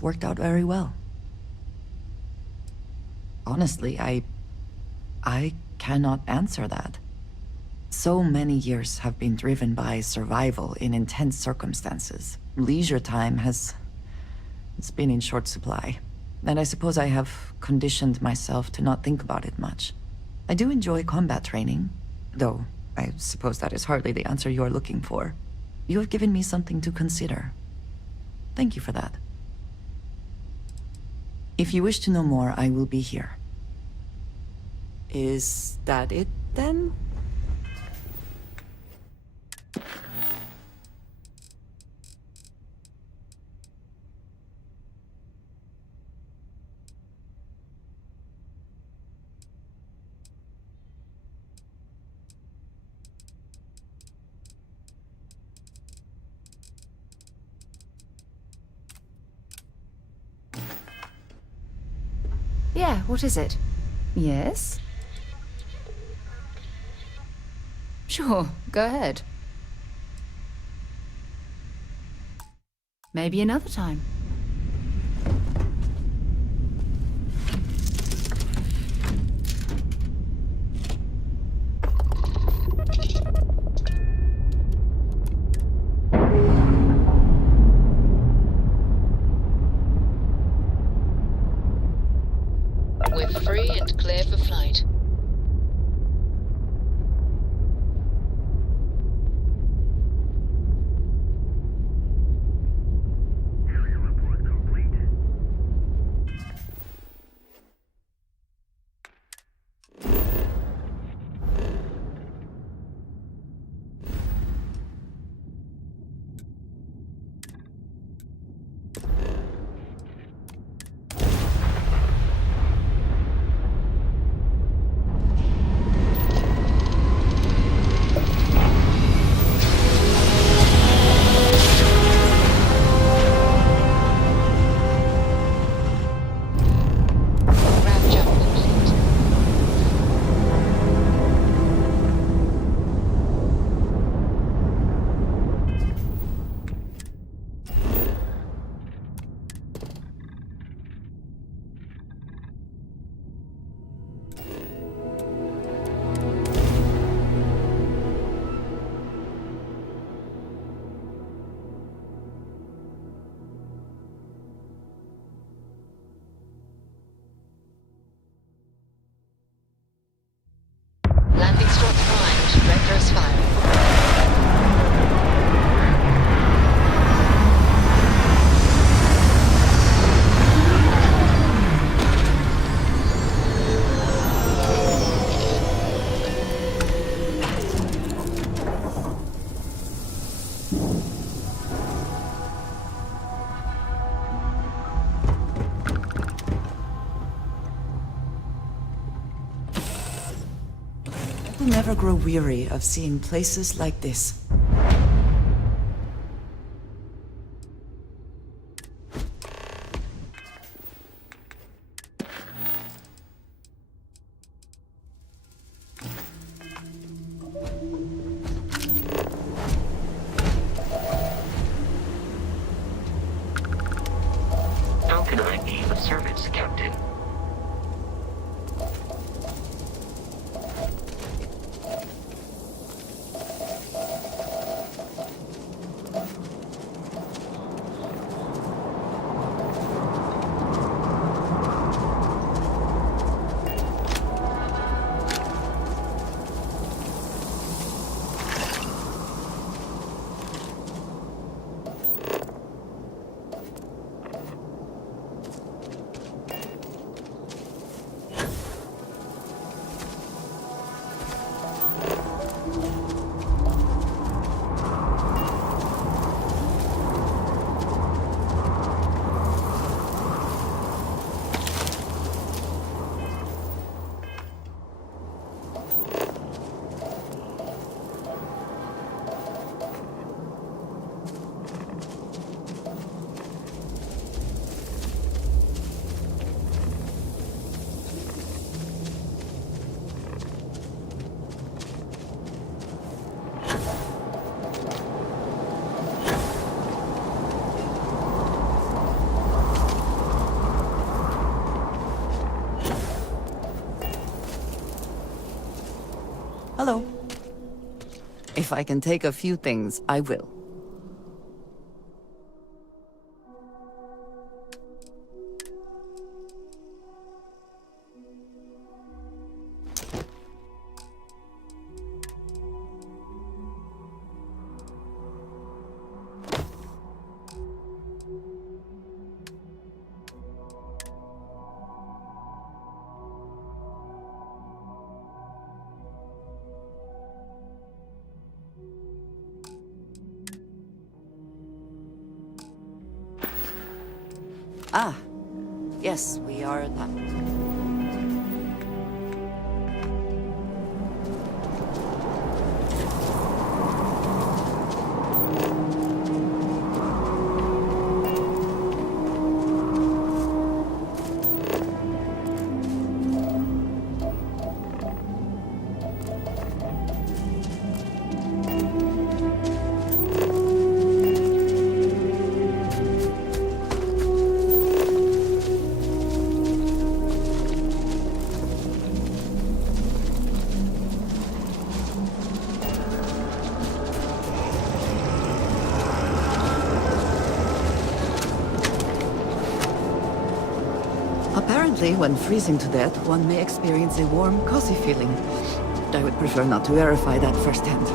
has worked out very well. Honestly, I cannot answer that. So many years have been driven by survival in intense circumstances. Leisure time it's been in short supply. And I suppose I have conditioned myself to not think about it much. I do enjoy combat training, though I suppose that is hardly the answer you're looking for. You have given me something to consider. Thank you for that. If you wish to know more, I will be here. Is that it, then? Yeah, what is it? Yes? Sure, go ahead. Maybe another time. We're free and clear for flight. Landing strut primed. Vectors firing. I will never grow weary of seeing places like this. How can I be of service, Captain? If I can take a few things, I will. Ah, yes, we are that. Apparently, when freezing to death, one may experience a warm, cozy feeling. I would prefer not to verify that firsthand.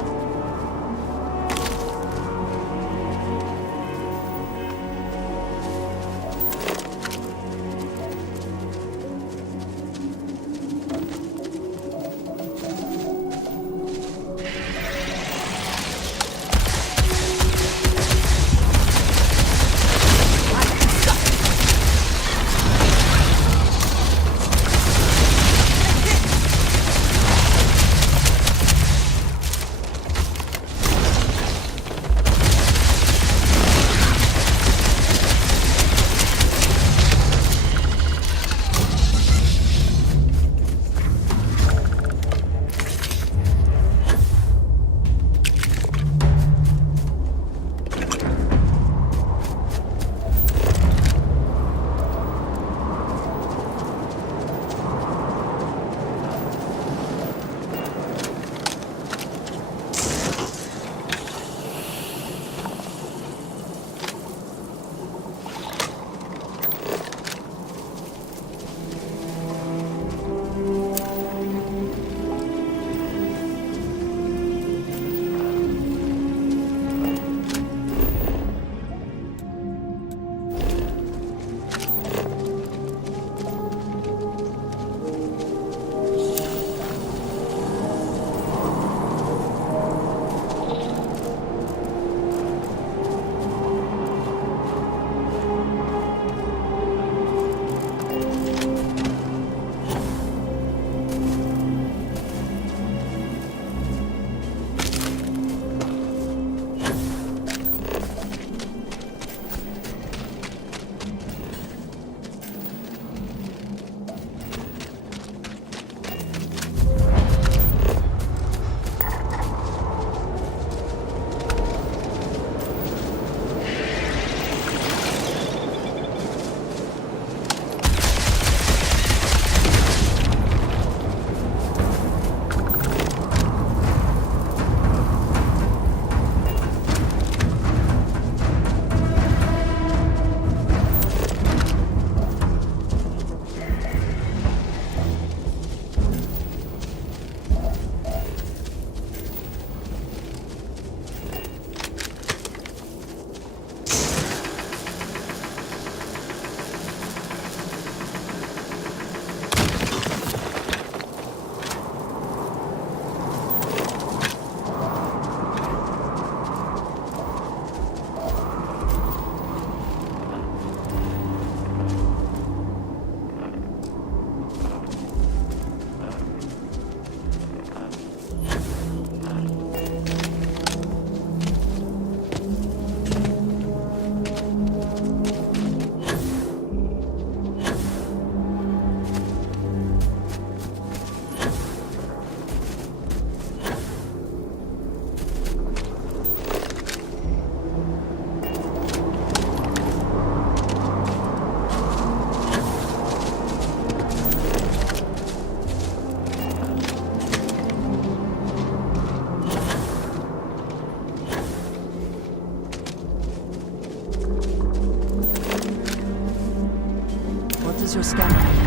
is your scanner?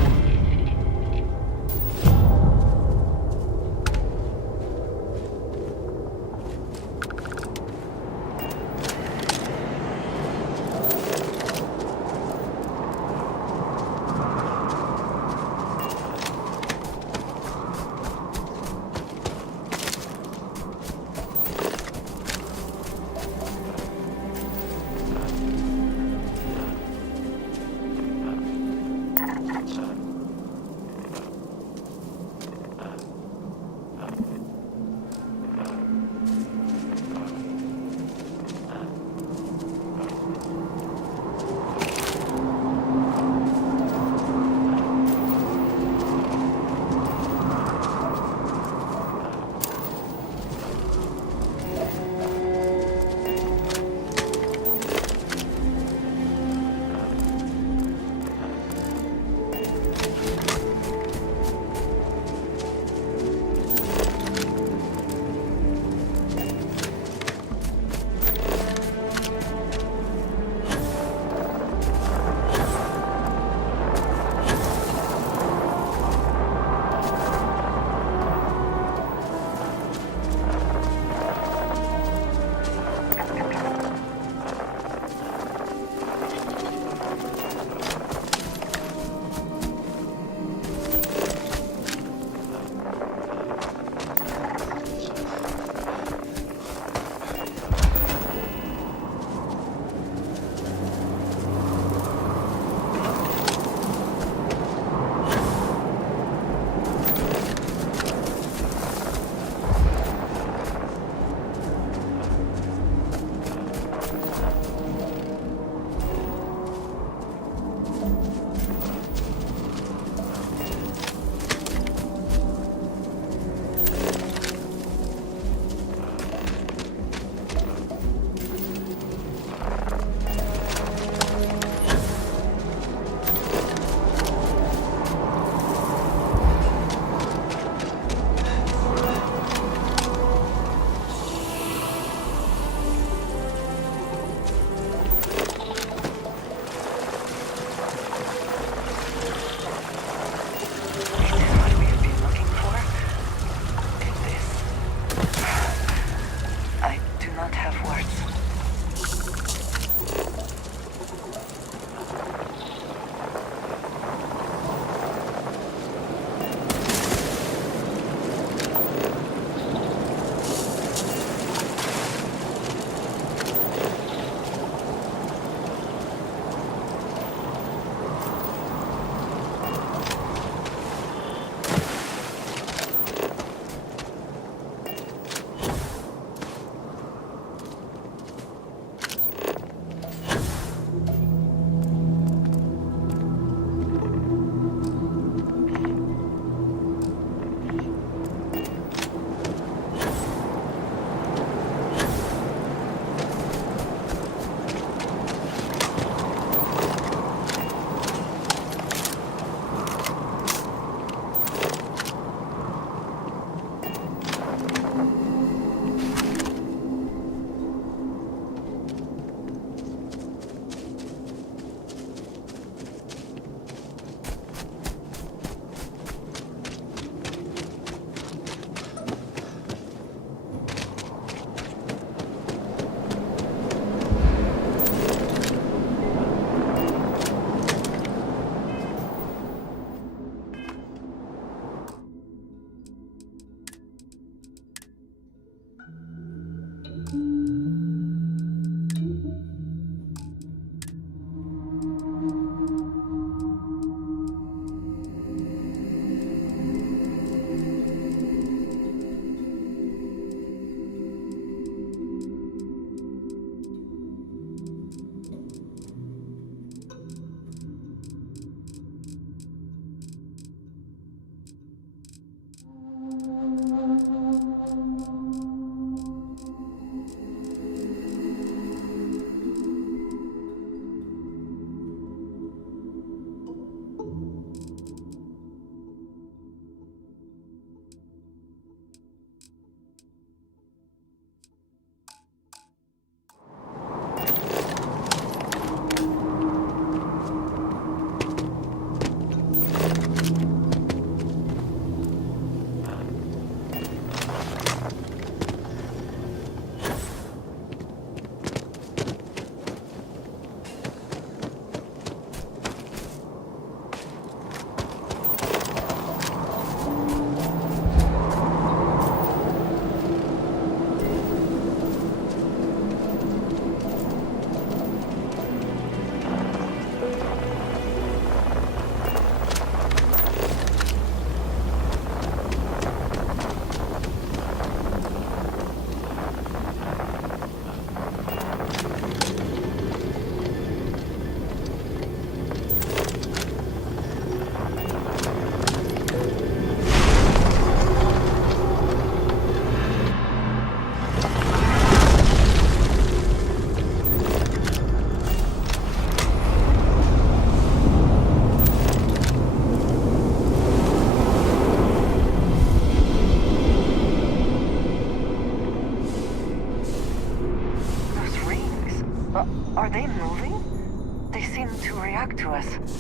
us.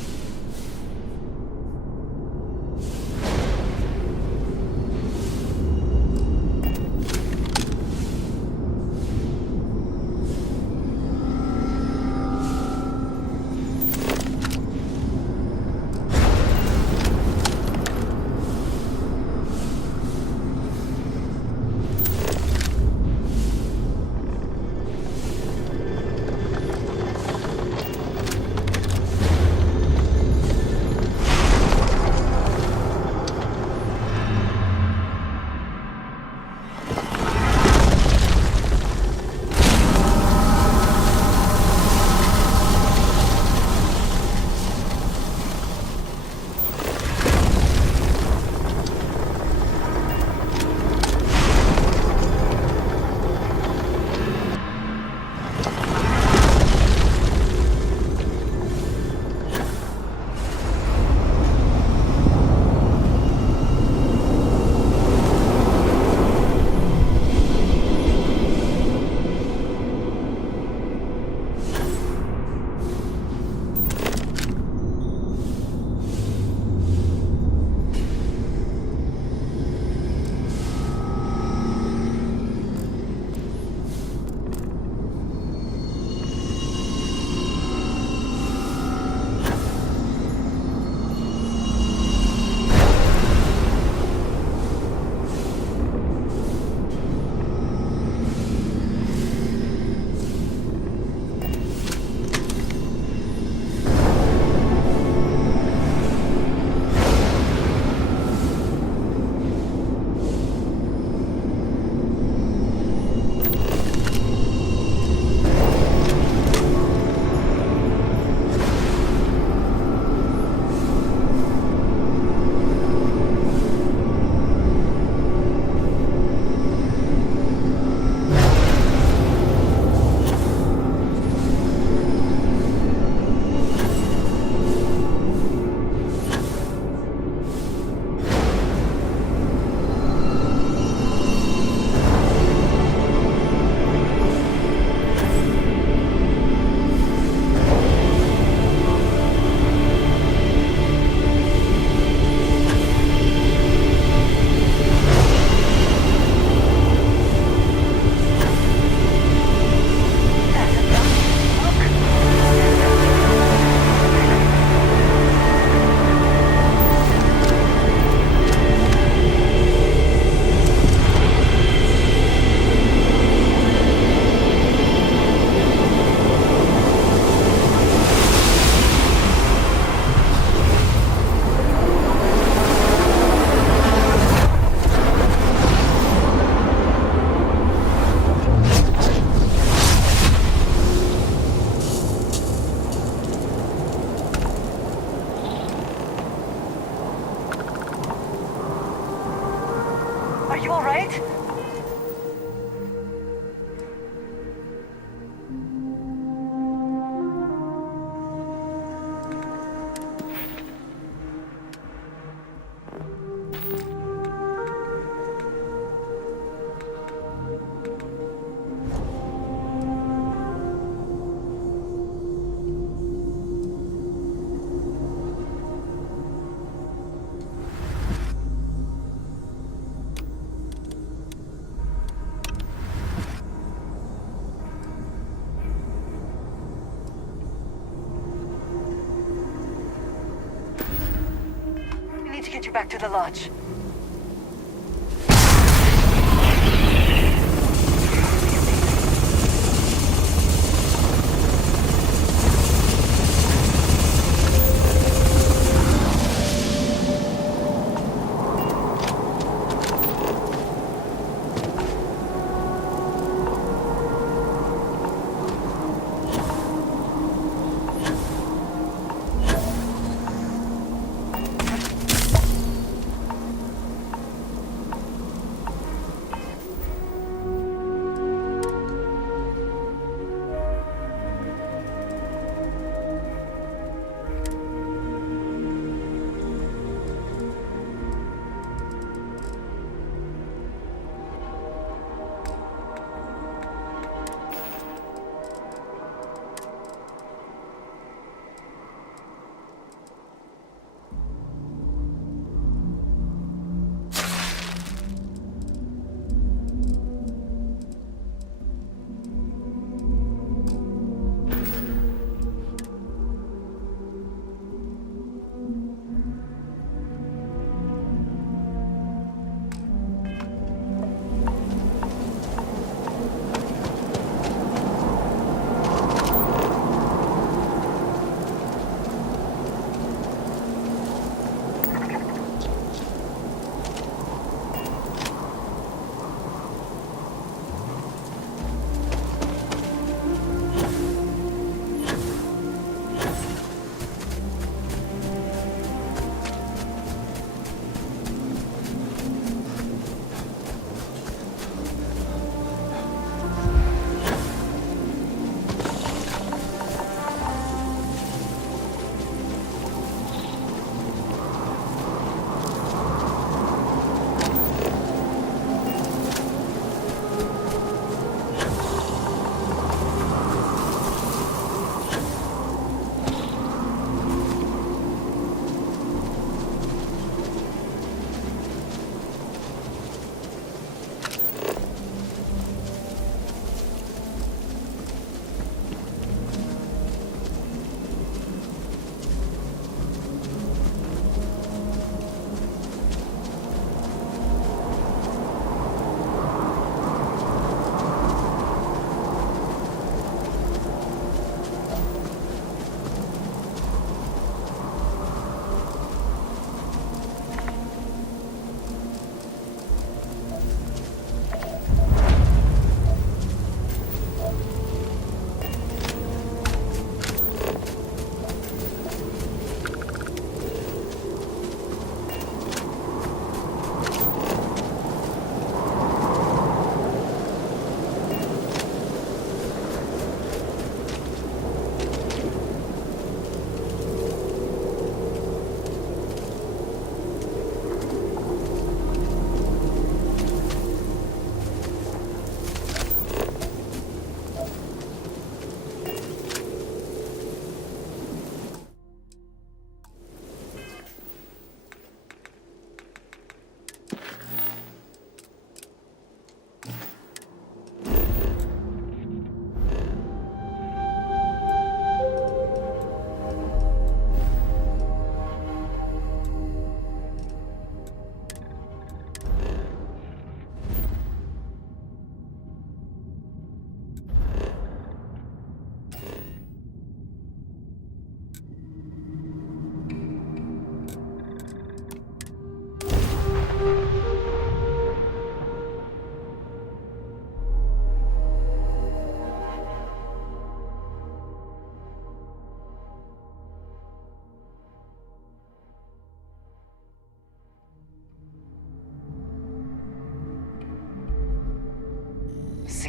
Get you back to the lodge.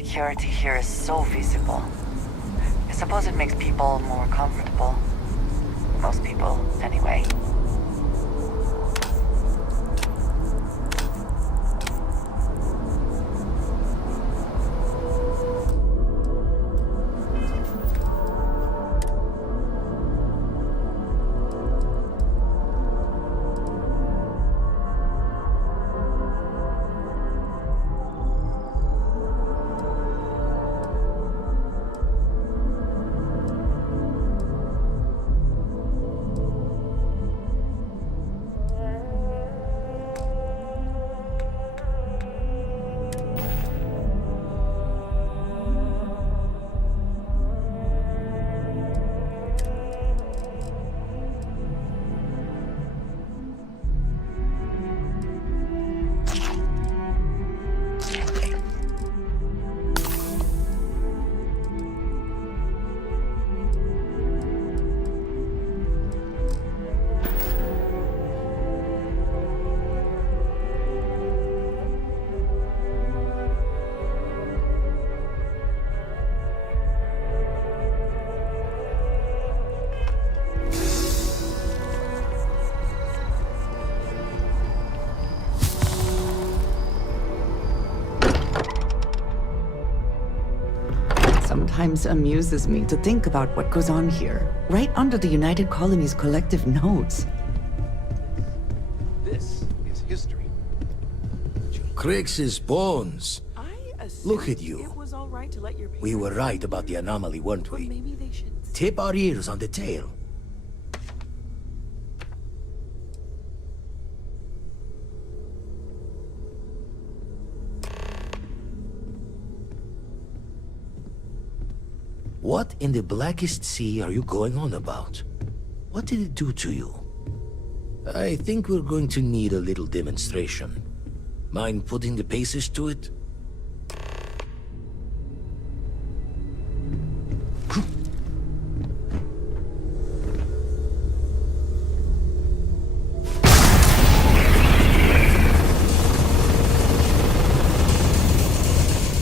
security here is so visible. I suppose it makes people more comfortable. Most people, anyway. Sometimes amuses me to think about what goes on here, right under the United Colony's collective notes. This is history. Crix's bones. Look at you. It was all right to let your We were parents- right about the anomaly, weren't But we? maybe they should. Tip our ears on the tail. What in the blackest sea are you going on about? What did it do to you? I think we're going to need a little demonstration. Mind putting the paces to it?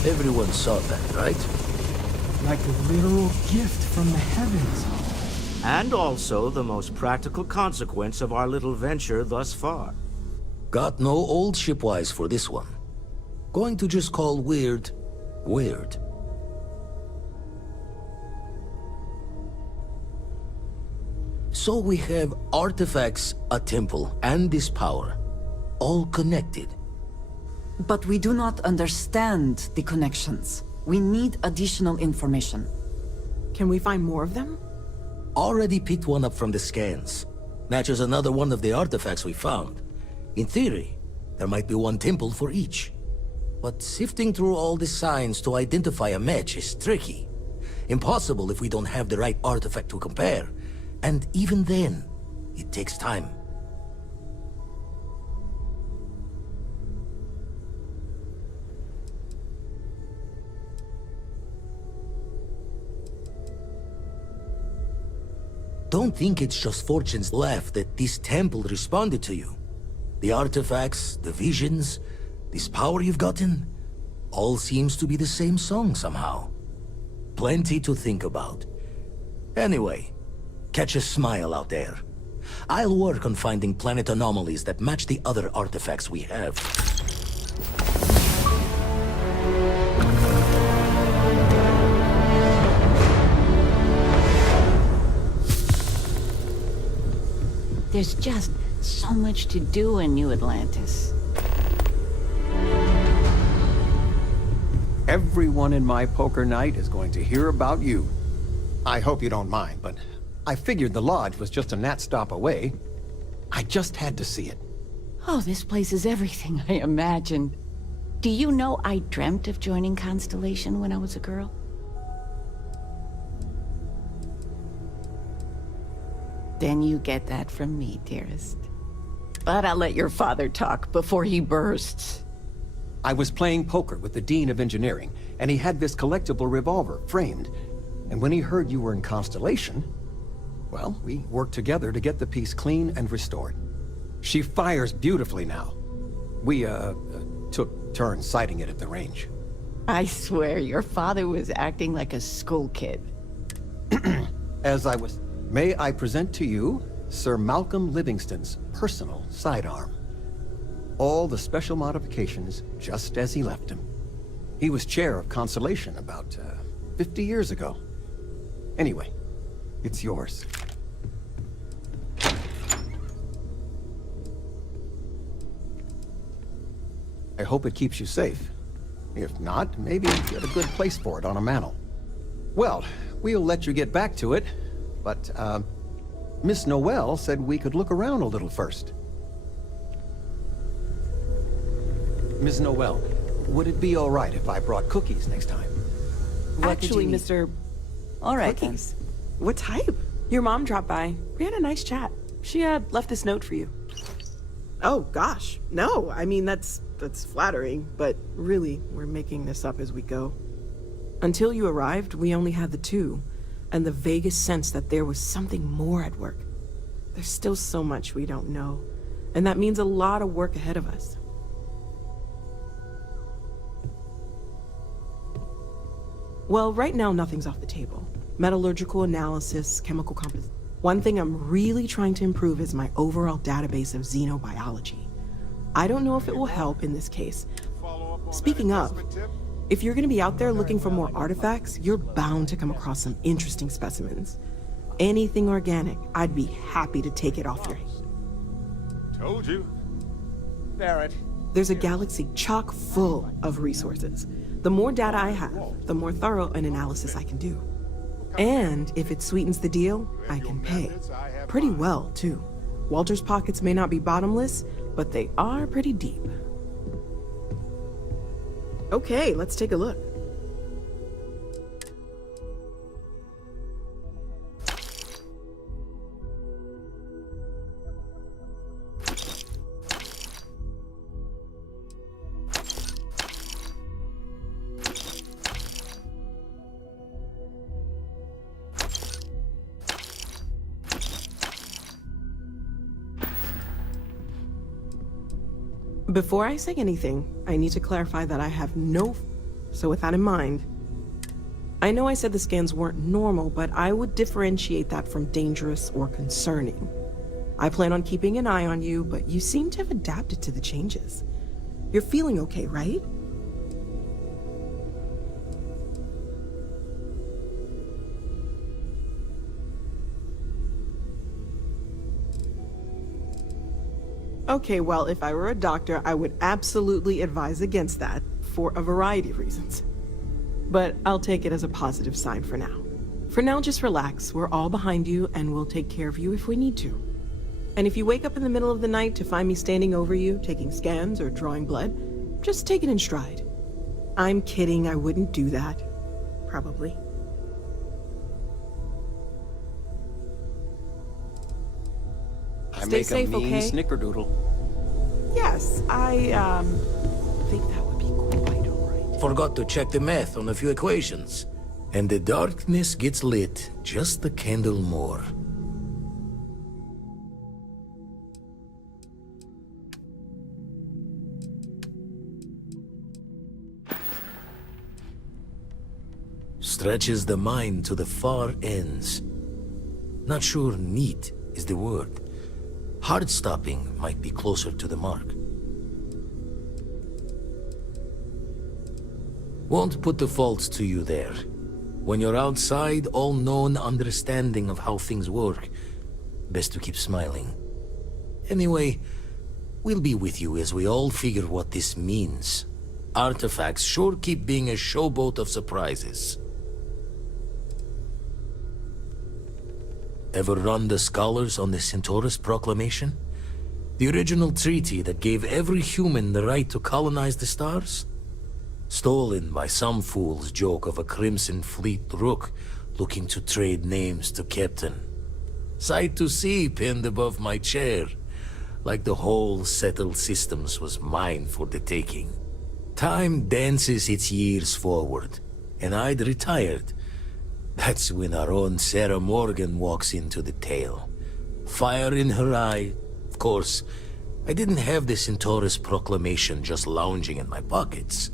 Everyone saw that, right? Like a literal gift from the heavens. And also the most practical consequence of our little venture thus far. Got no old shipwise for this one. Going to just call weird, weird. So we have artifacts, a temple, and this power. All connected. But we do not understand the connections. We need additional information. Can we find more of them? Already picked one up from the scans. Matches another one of the artifacts we found. In theory, there might be one temple for each. But sifting through all the signs to identify a match is tricky. Impossible if we don't have the right artifact to compare. And even then, it takes time. Don't think it's just Fortune's laugh that this temple responded to you. The artifacts, the visions, this power you've gotten, all seems to be the same song somehow. Plenty to think about. Anyway, catch a smile out there. I'll work on finding planet anomalies that match the other artifacts we have. There's just so much to do in New Atlantis. Everyone in my poker night is going to hear about you. I hope you don't mind, but I figured the lodge was just a gnat stop away. I just had to see it. Oh, this place is everything I imagined. Do you know I dreamt of joining Constellation when I was a girl? Then you get that from me, dearest. But I'll let your father talk before he bursts. I was playing poker with the Dean of Engineering, and he had this collectible revolver framed. And when he heard you were in Constellation, well, we worked together to get the piece clean and restored. She fires beautifully now. We, took turns sighting it at the range. I swear, your father was acting like a school kid. May I present to you Sir Malcolm Livingston's personal sidearm. All the special modifications just as he left him. He was chair of Constellation about 50 years ago. Anyway, it's yours. I hope it keeps you safe. If not, maybe get a good place for it on a mantle. Well, we'll let you get back to it, but, Miss Noel said we could look around a little first. Ms. Noel, would it be all right if I brought cookies next time? Actually, Mr. All right, then. Cookies. What type? Your mom dropped by. We had a nice chat. She left this note for you. Oh, gosh. No, I mean, that's flattering, but really, we're making this up as we go. Until you arrived, we only had the two, and the vaguest sense that there was something more at work. There's still so much we don't know, and that means a lot of work ahead of us. Well, right now, nothing's off the table. Metallurgical analysis, chemical composition. One thing I'm really trying to improve is my overall database of xenobiology. I don't know if it will help in this case. Speaking of, if you're gonna be out there looking for more artifacts, you're bound to come across some interesting specimens. Anything organic, I'd be happy to take it off your hands. Told you. Barrett. There's a galaxy chock full of resources. The more data I have, the more thorough an analysis I can do. And if it sweetens the deal, I can pay. Pretty well, too. Walter's pockets may not be bottomless, but they are pretty deep. Okay, let's take a look. Before I say anything, I need to clarify that I have no... So with that in mind, I know I said the scans weren't normal, but I would differentiate that from dangerous or concerning. I plan on keeping an eye on you, but you seem to have adapted to the changes. You're feeling okay, right? Okay, well, if I were a doctor, I would absolutely advise against that, for a variety of reasons. But I'll take it as a positive sign for now. For now, just relax. We're all behind you, and we'll take care of you if we need to. And if you wake up in the middle of the night to find me standing over you, taking scans or drawing blood, just take it in stride. I'm kidding, I wouldn't do that. Probably. Stay safe, okay? Snickerdoodle. Yes, I think that would be quite alright. Forgot to check the math on a few equations. And the darkness gets lit just a candle more. Stretches the mind to the far ends. Not sure neat is the word. Heart-stopping might be closer to the mark. Won't put the faults to you there. When you're outside all-known understanding of how things work, best to keep smiling. Anyway, we'll be with you as we all figure what this means. Artifacts sure keep being a showboat of surprises. Ever run the scholars on the Centaurus Proclamation? The original treaty that gave every human the right to colonize the stars? Stolen by some fool's joke of a Crimson Fleet rook looking to trade names to Captain. Sight to see pinned above my chair, like the whole settled systems was mine for the taking. Time dances its years forward, and I'd retired. That's when our own Sarah Morgan walks into the tale. Fire in her eye. Of course, I didn't have the Centaurus Proclamation just lounging in my pockets.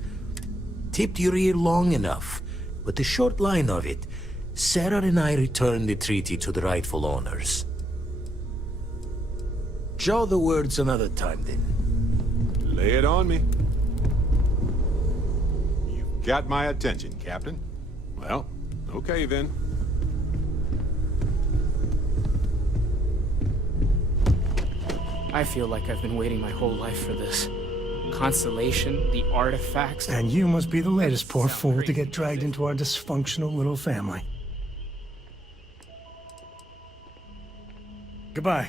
tipped your ear long enough. But the short line of it, Sarah and I returned the treaty to the rightful owners. Jaw the words another time, then. Lay it on me. You've got my attention, Captain. Well, okay then. I feel like I've been waiting my whole life for this. Constellation, the artifacts... And you must be the latest poor fool to get dragged into our dysfunctional little family. Goodbye.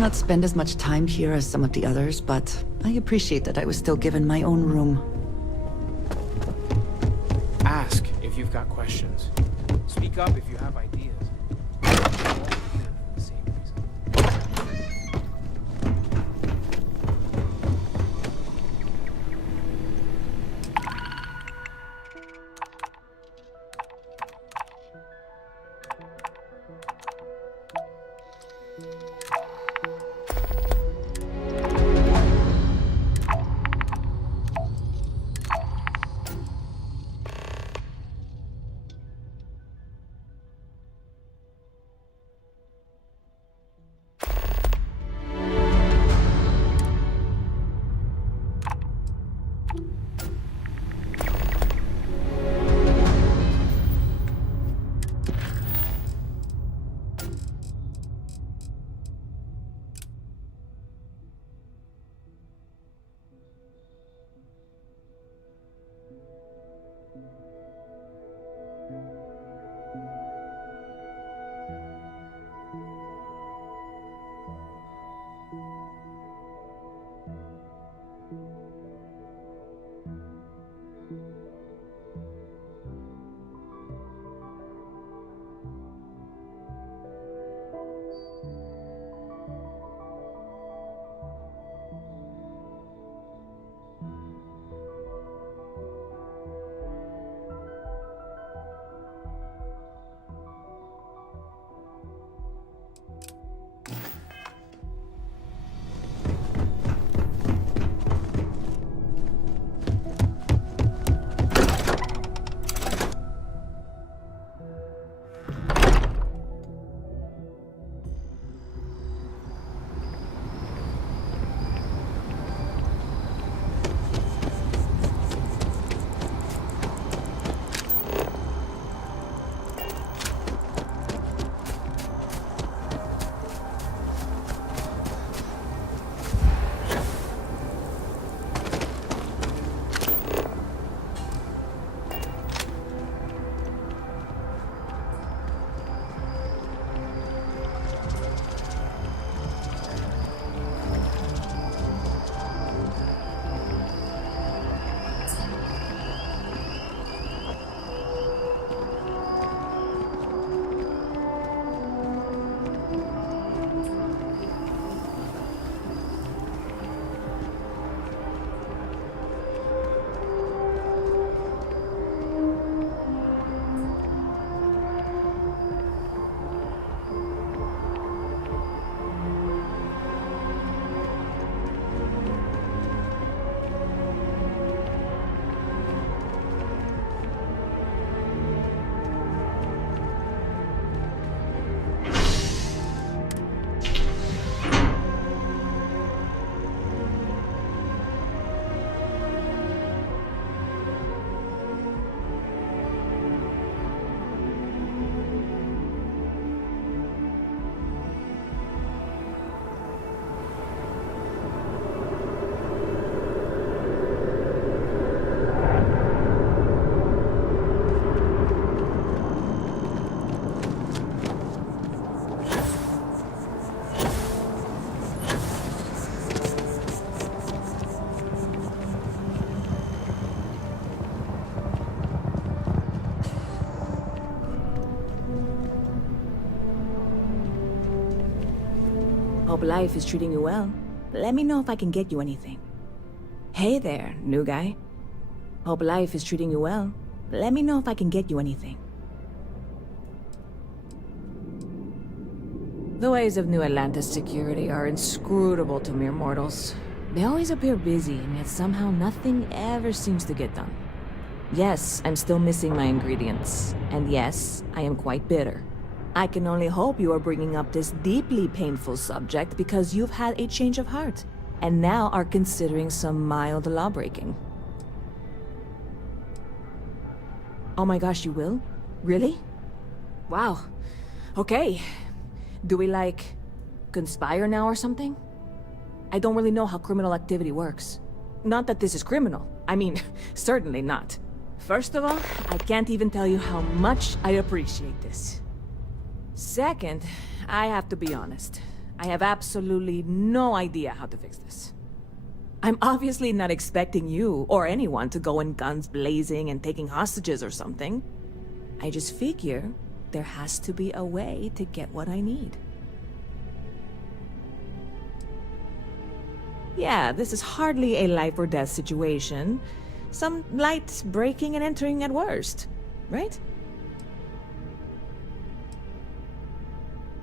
Not spend as much time here as some of the others, but I appreciate that I was still given my own room. Ask if you've got questions. Speak up if you have ideas. We're all here for the same reason. Hope life is treating you well. Let me know if I can get you anything. Hey there, new guy. Hope life is treating you well. Let me know if I can get you anything. The ways of New Atlantis security are inscrutable to mere mortals. They always appear busy, and yet somehow nothing ever seems to get done. Yes, I'm still missing my ingredients. And yes, I am quite bitter. I can only hope you are bringing up this deeply painful subject because you've had a change of heart, and now are considering some mild lawbreaking. Oh my gosh, you will? Really? Wow. Okay. Do we, like, conspire now or something? I don't really know how criminal activity works. Not that this is criminal. I mean, certainly not. First of all, I can't even tell you how much I appreciate this. Second, I have to be honest. I have absolutely no idea how to fix this. I'm obviously not expecting you or anyone to go in guns blazing and taking hostages or something. I just figure there has to be a way to get what I need. Yeah, this is hardly a life or death situation. Some light breaking and entering at worst, right?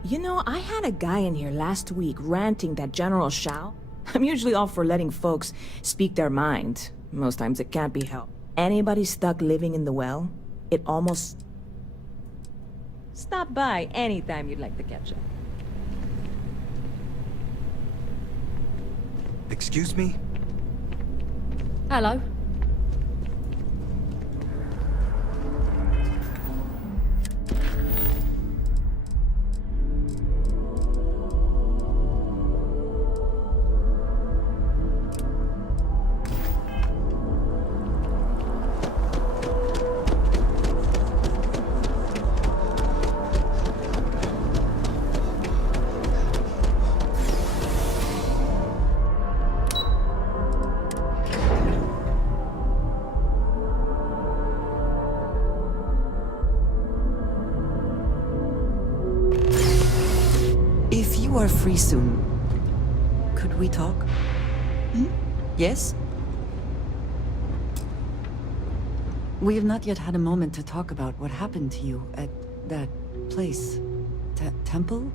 You know, I had a guy in here last week ranting that General Shao. I'm usually all for letting folks speak their mind. Most times it can't be helped. Anybody stuck living in the well, it almost... Stop by anytime you'd like to catch up. Excuse me? Hello. If you are free soon, could we talk? Yes? We have not yet had a moment to talk about what happened to you at that place. Temple?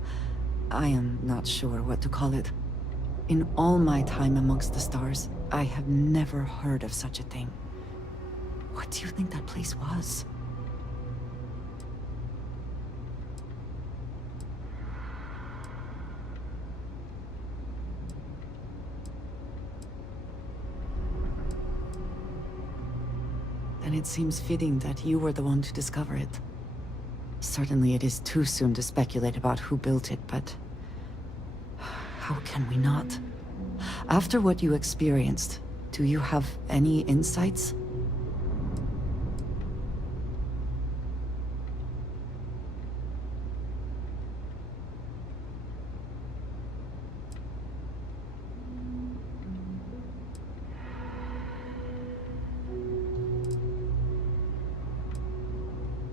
I am not sure what to call it. In all my time amongst the stars, I have never heard of such a thing. What do you think that place was? Then it seems fitting that you were the one to discover it. Certainly it is too soon to speculate about who built it, but... how can we not? After what you experienced, do you have any insights?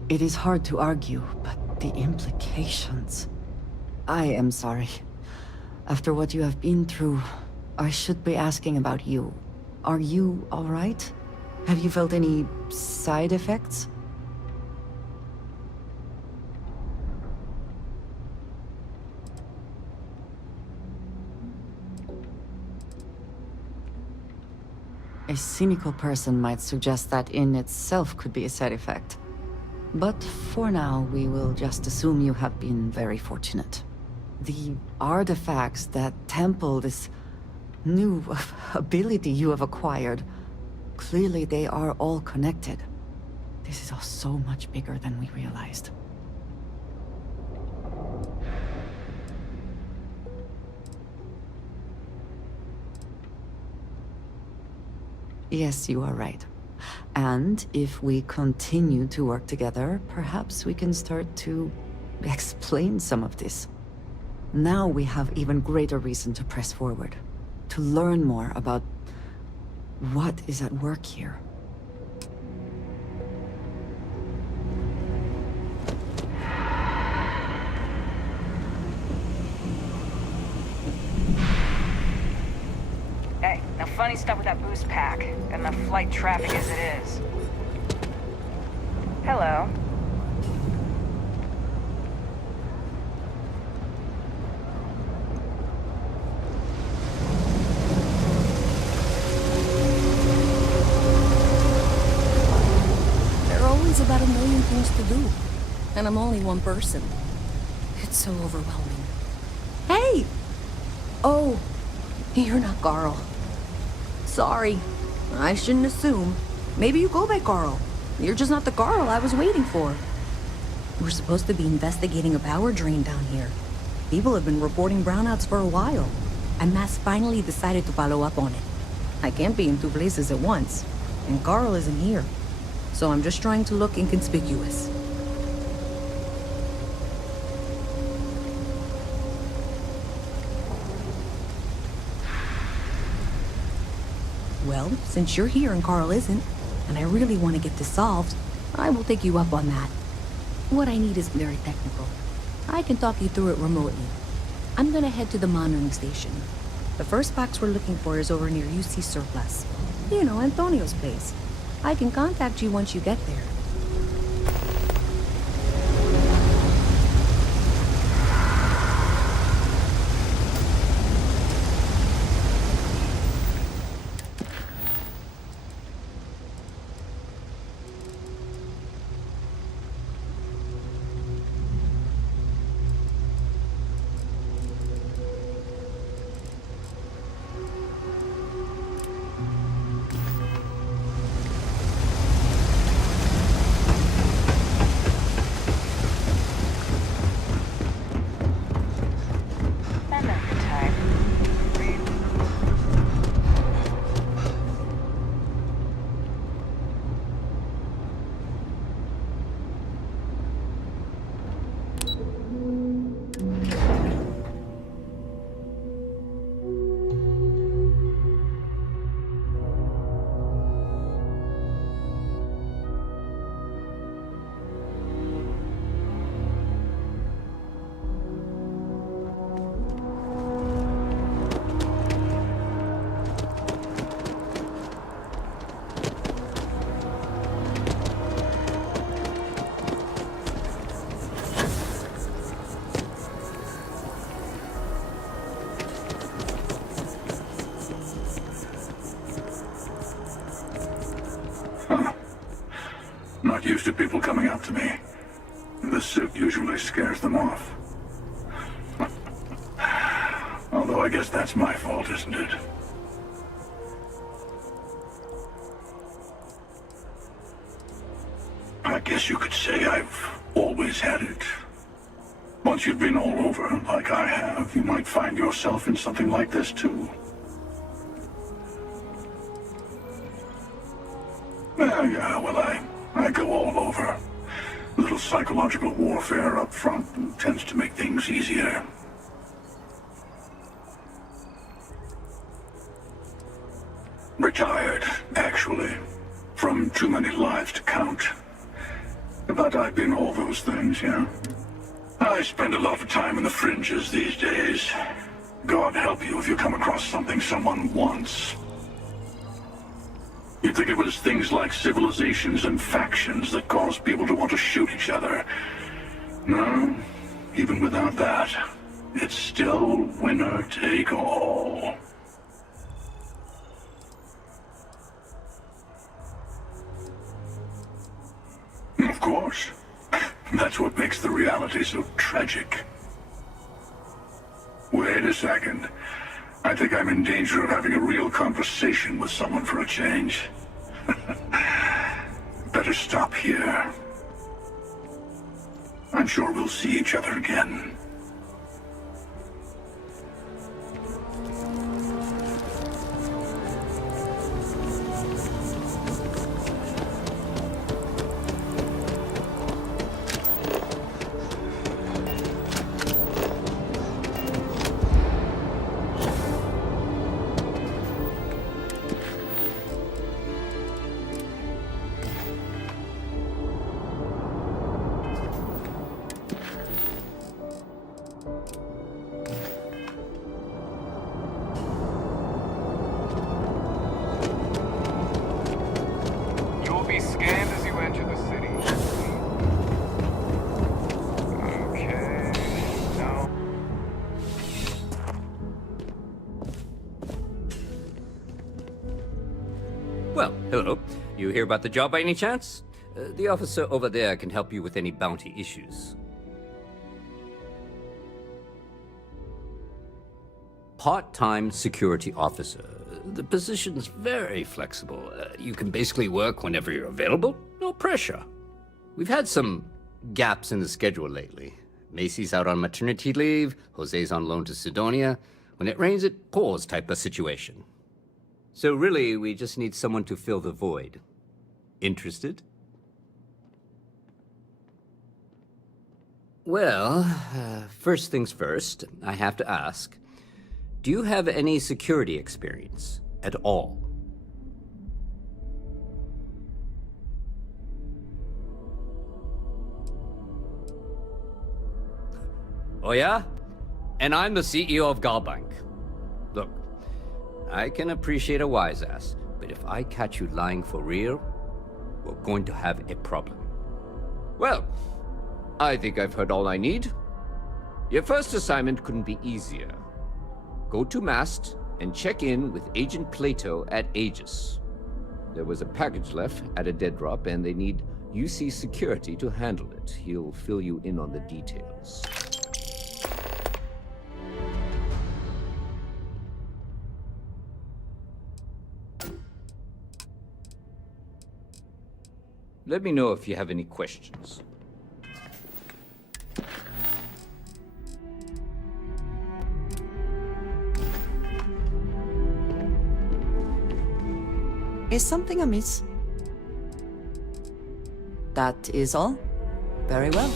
It is hard to argue, but the implications... I am sorry. After what you have been through, I should be asking about you. Are you all right? Have you felt any side effects? A cynical person might suggest that in itself could be a side effect. But for now, we will just assume you have been very fortunate. The artifacts that temple this new ability you have acquired, clearly they are all connected. This is all so much bigger than we realized. Yes, you are right. And if we continue to work together, perhaps we can start to explain some of this. Now we have even greater reason to press forward, to learn more about what is at work here. funny stuff with that boost pack, and the flight traffic as it is. Hello. There are always about a million things to do, and I'm only one person. It's so overwhelming. Hey! Oh, you're not Carl. Sorry, I shouldn't assume. Maybe you go by Carl. You're just not the Carl I was waiting for. We're supposed to be investigating a power drain down here. People have been reporting brownouts for a while, and Mas finally decided to follow up on it. I can't be in two places at once, and Carl isn't here. So I'm just trying to look inconspicuous. Well, since you're here and Carl isn't, and I really want to get this solved, I will take you up on that. What I need isn't very technical. I can talk you through it remotely. I'm gonna head to the monitoring station. The first box we're looking for is over near UC Surplus. You know, Antonio's place. I can contact you once you get there. Not used to people coming up to me. The suit usually scares them off. Although I guess that's my fault, isn't it? I guess you could say I've always had it. Once you've been all over, like I have, you might find yourself in something like this too. Yeah, well, I go all over. A little psychological warfare up front tends to make things easier. Retired, actually. From too many lives to count. But I've been all those things, yeah. I spend a lot of time in the fringes these days. God help you if you come across something someone wants. You'd think it was things like civilizations and factions that cause people to want to shoot each other. No, even without that, it's still winner take all. Of course. That's what makes the reality so tragic. Wait a second. I think I'm in danger of having a real conversation with someone for a change. Better stop here. I'm sure we'll see each other again. Hello. You hear about the job by any chance? The officer over there can help you with any bounty issues. Part-time security officer. The position's very flexible. You can basically work whenever you're available. No pressure. We've had some gaps in the schedule lately. Macy's out on maternity leave, Jose's on loan to Sidonia. When it rains, it pours type of situation. So really, we just need someone to fill the void. Interested? Well, first things first, I have to ask, do you have any security experience at all? Oh yeah? And I'm the CEO of Galbank. Look, I can appreciate a wise ass, but if I catch you lying for real, we're going to have a problem. Well, I think I've heard all I need. Your first assignment couldn't be easier. Go to Mast and check in with Agent Plato at Aegis. There was a package left at a dead drop and they need UC security to handle it. He'll fill you in on the details. Let me know if you have any questions. Is something amiss? That is all? Very well.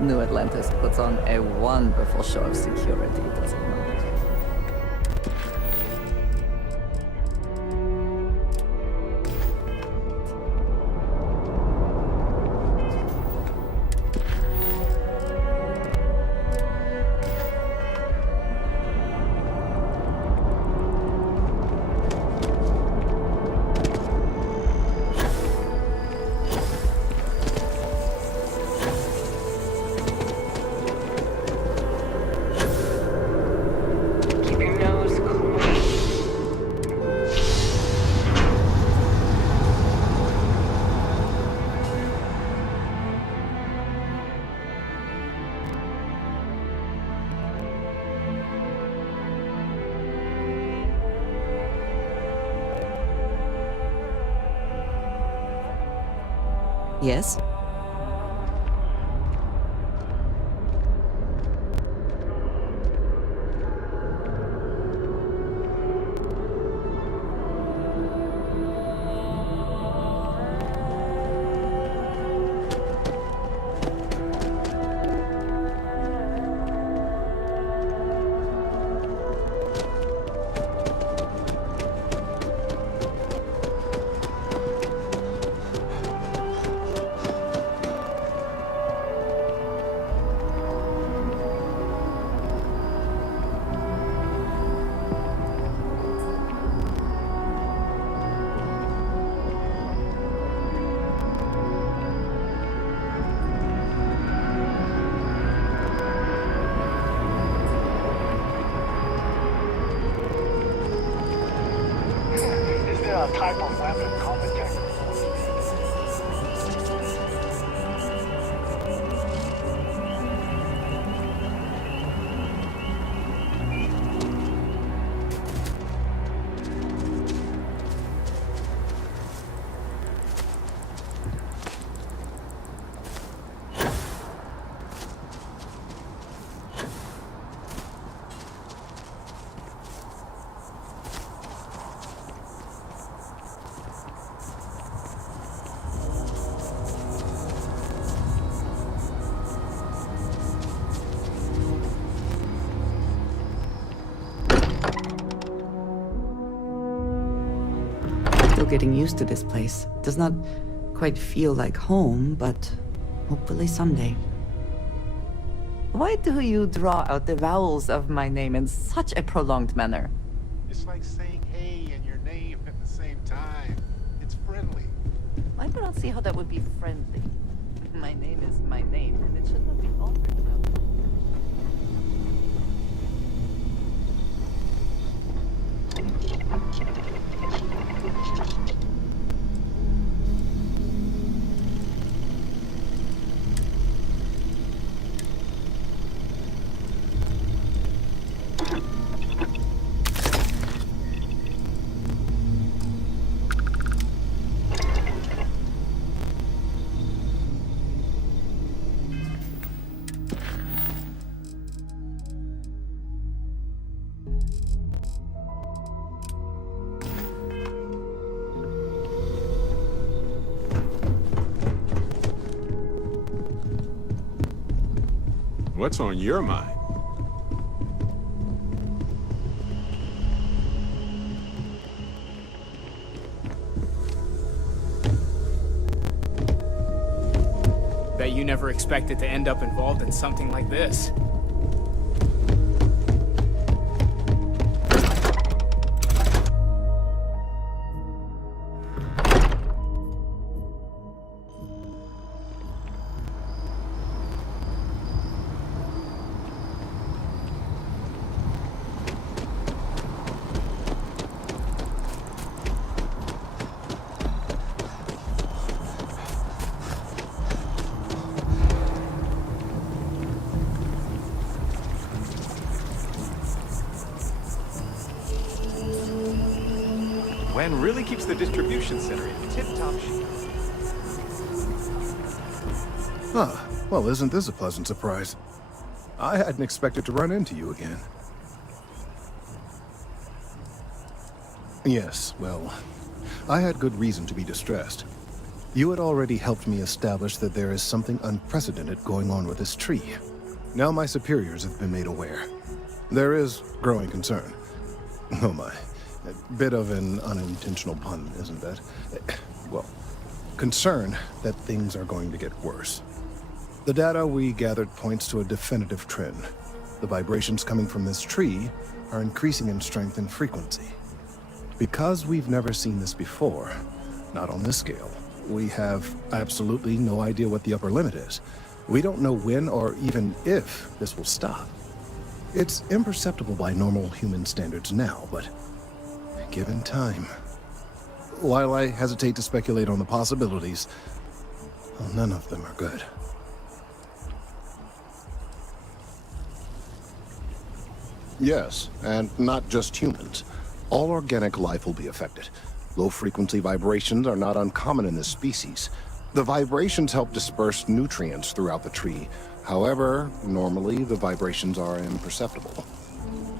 New Atlantis puts on a wonderful show of security, does it not? Yes? Type of weapon competent. Getting used to this place. Does not quite feel like home, but hopefully someday. Why do you draw out the vowels of my name in such a prolonged manner? It's like saying hey and your name at the same time. It's friendly. I do not see how that would be friendly. My name is my name, and it should not be altered without... What's on your mind? Bet you never expected to end up involved in something like this. Wen really keeps the distribution center in tip-top shape. Huh. Well, isn't this a pleasant surprise? I hadn't expected to run into you again. Yes, well, I had good reason to be distressed. You had already helped me establish that there is something unprecedented going on with this tree. Now my superiors have been made aware. There is growing concern. Oh my. A bit of an unintentional pun, isn't that? Well, concern that things are going to get worse. The data we gathered points to a definitive trend. The vibrations coming from this tree are increasing in strength and frequency. Because we've never seen this before, not on this scale, we have absolutely no idea what the upper limit is. We don't know when or even if this will stop. It's imperceptible by normal human standards now, but given time. While I hesitate to speculate on the possibilities, well, none of them are good. Yes, and not just humans. All organic life will be affected. Low-frequency vibrations are not uncommon in this species. The vibrations help disperse nutrients throughout the tree. However, normally the vibrations are imperceptible.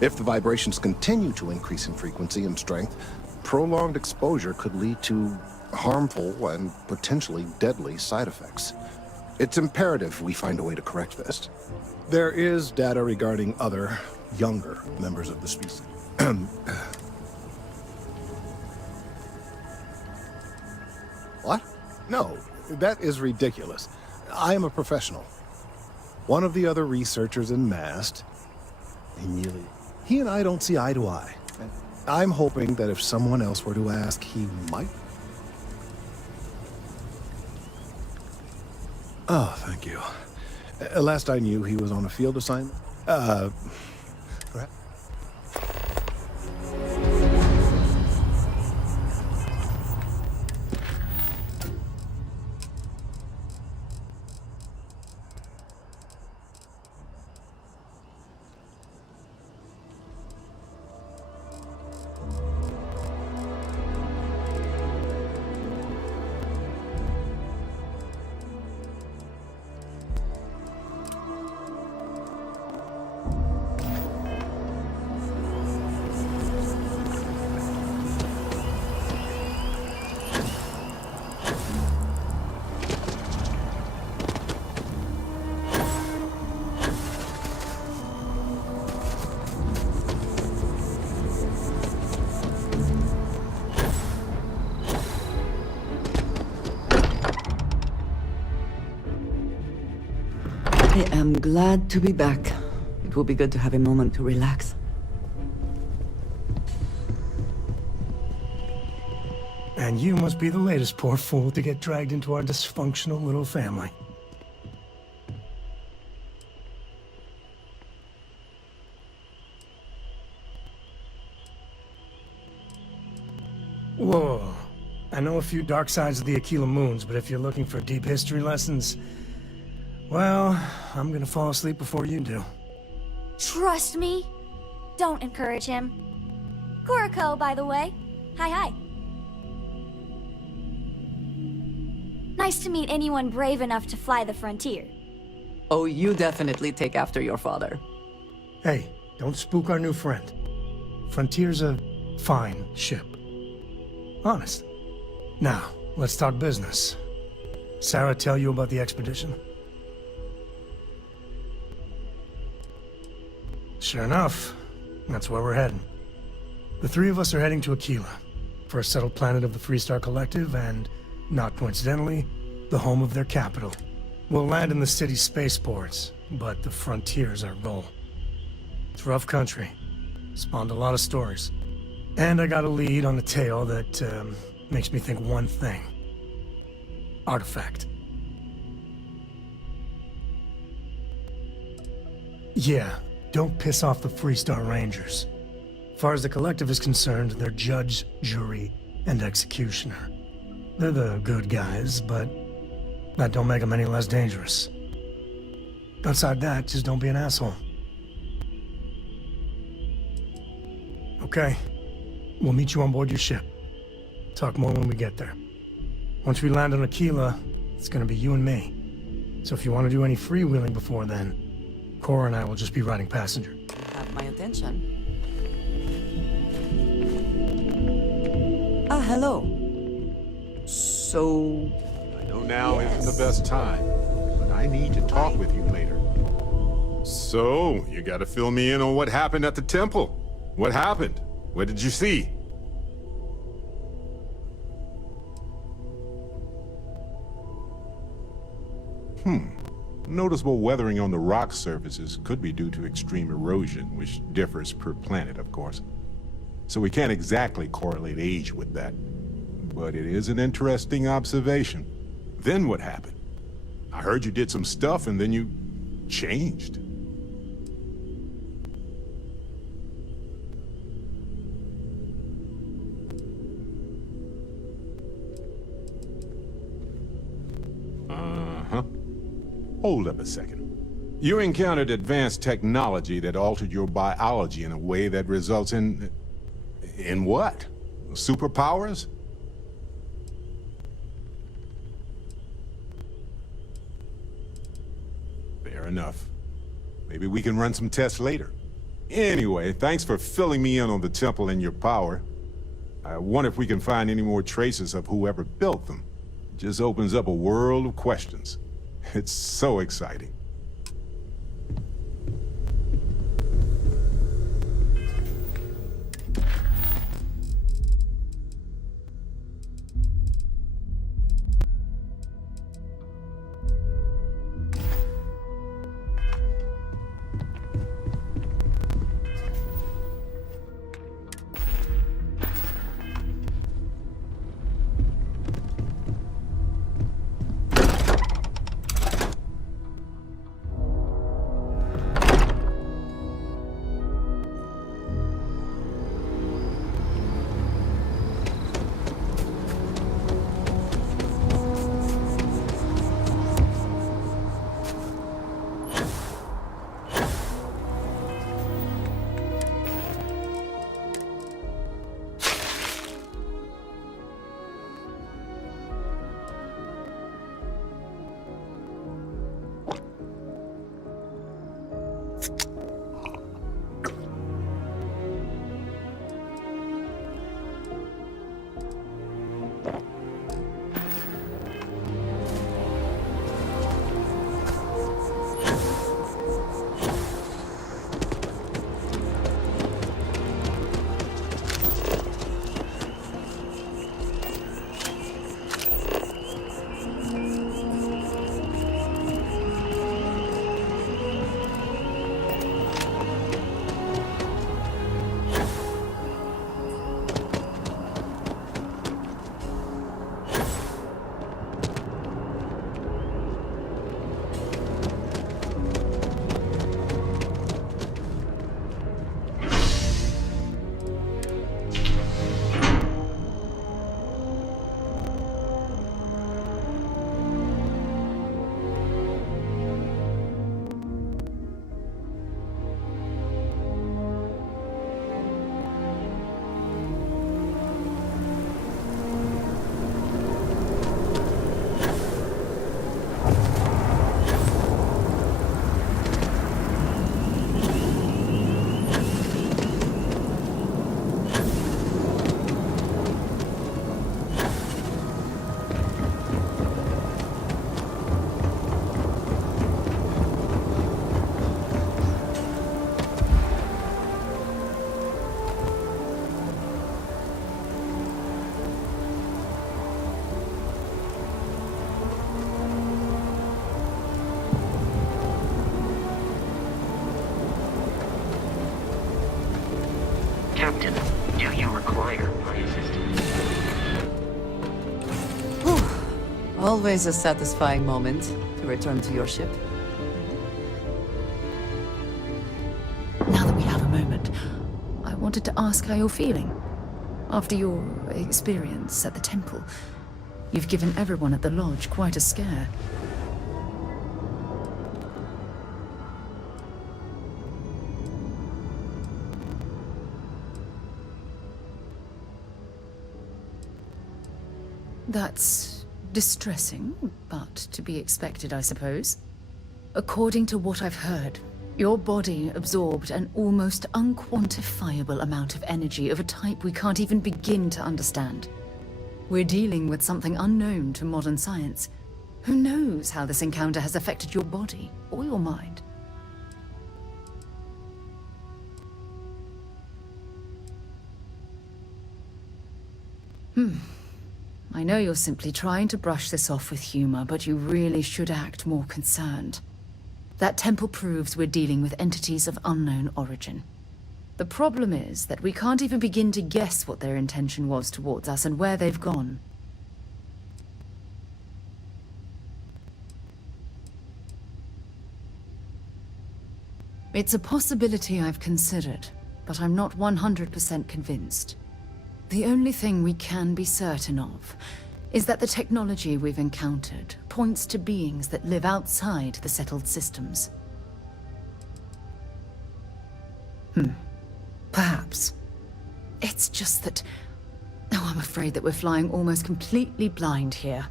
If the vibrations continue to increase in frequency and strength, prolonged exposure could lead to harmful and potentially deadly side effects. It's imperative we find a way to correct this. There is data regarding other, younger members of the species. What? No, that is ridiculous. I am a professional. One of the other researchers in MAST, he and I don't see eye to eye. I'm hoping that if someone else were to ask, he might. Oh, thank you. Last I knew, he was on a field assignment. I am glad to be back. It will be good to have a moment to relax. And you must be the latest poor fool to get dragged into our dysfunctional little family. Whoa. I know a few dark sides of the Aquila Moons, but if you're looking for deep history lessons, well, I'm gonna fall asleep before you do. Trust me. Don't encourage him. Kuriko, by the way. Hi. Nice to meet anyone brave enough to fly the frontier. Oh, you definitely take after your father. Hey, don't spook our new friend. Frontier's a fine ship. Honest. Now, let's talk business. Sarah tell you about the expedition? Sure enough, that's where we're heading. The three of us are heading to Aquila, for a settled planet of the Freestar Collective and, not coincidentally, the home of their capital. We'll land in the city's spaceports, but the frontier's our goal. It's rough country. Spawned a lot of stories. And I got a lead on a tale that makes me think one thing. Artifact. Yeah, don't piss off the Freestar Rangers. As far as the Collective is concerned, they're judge, jury, and executioner. They're the good guys, but that don't make them any less dangerous. Outside that, just don't be an asshole. Okay. We'll meet you on board your ship. Talk more when we get there. Once we land on Aquila, it's gonna be you and me. So if you want to do any freewheeling before then, Cora and I will just be riding passenger. You have my attention. Ah, hello. So... I know now isn't the best time, but I need to talk with you later. So, you gotta fill me in on what happened at the temple. What happened? What did you see? Noticeable weathering on the rock surfaces could be due to extreme erosion, which differs per planet, of course. So we can't exactly correlate age with that. But it is an interesting observation. Then what happened? I heard you did some stuff and then you changed. Hold up a second. You encountered advanced technology that altered your biology in a way that results in what? Superpowers? Fair enough. Maybe we can run some tests later. Anyway, thanks for filling me in on the temple and your power. I wonder if we can find any more traces of whoever built them. Just opens up a world of questions. It's so exciting. Do you require my assistance? Always a satisfying moment to return to your ship. Now that we have a moment, I wanted to ask how you're feeling. After your experience at the temple, you've given everyone at the lodge quite a scare. That's distressing, but to be expected, I suppose. According to what I've heard, your body absorbed an almost unquantifiable amount of energy of a type we can't even begin to understand. We're dealing with something unknown to modern science. Who knows how this encounter has affected your body or your mind? I know you're simply trying to brush this off with humor, but you really should act more concerned. That temple proves we're dealing with entities of unknown origin. The problem is that we can't even begin to guess what their intention was towards us and where they've gone. It's a possibility I've considered, but I'm not 100% convinced. The only thing we can be certain of is that the technology we've encountered points to beings that live outside the settled systems. Perhaps. It's just that... Oh, I'm afraid that we're flying almost completely blind here.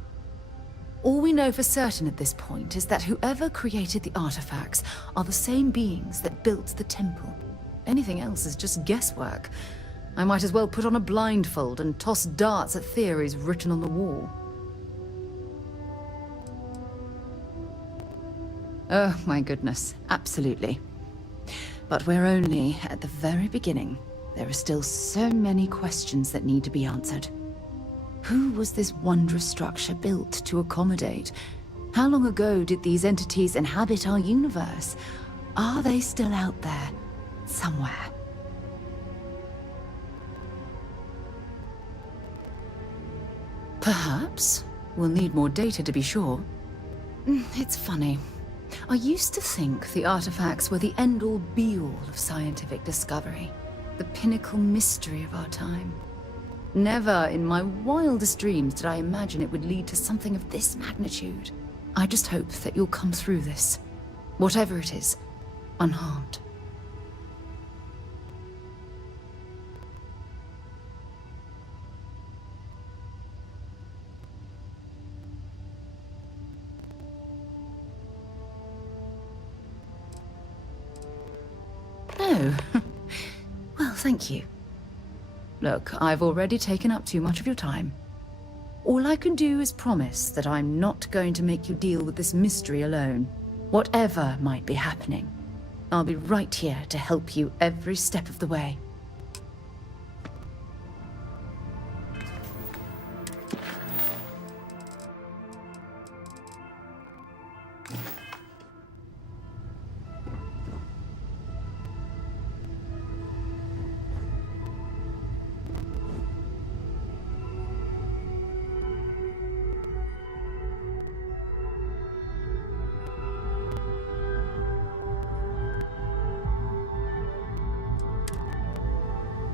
All we know for certain at this point is that whoever created the artifacts are the same beings that built the temple. Anything else is just guesswork. I might as well put on a blindfold and toss darts at theories written on the wall. Oh, my goodness. Absolutely. But we're only at the very beginning. There are still so many questions that need to be answered. Who was this wondrous structure built to accommodate? How long ago did these entities inhabit our universe? Are they still out there, somewhere? Perhaps. We'll need more data to be sure. It's funny. I used to think the artifacts were the end-all be-all of scientific discovery. The pinnacle mystery of our time. Never in my wildest dreams did I imagine it would lead to something of this magnitude. I just hope that you'll come through this, whatever it is, unharmed. Oh. Well, thank you. Look, I've already taken up too much of your time. All I can do is promise that I'm not going to make you deal with this mystery alone. Whatever might be happening, I'll be right here to help you every step of the way.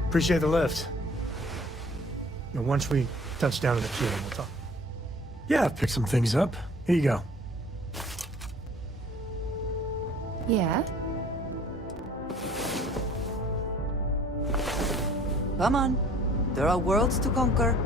Appreciate the lift. Now, once we touch down in the queue, we'll talk. Yeah, I've picked some things up. Here you go. Yeah? Come on. There are worlds to conquer.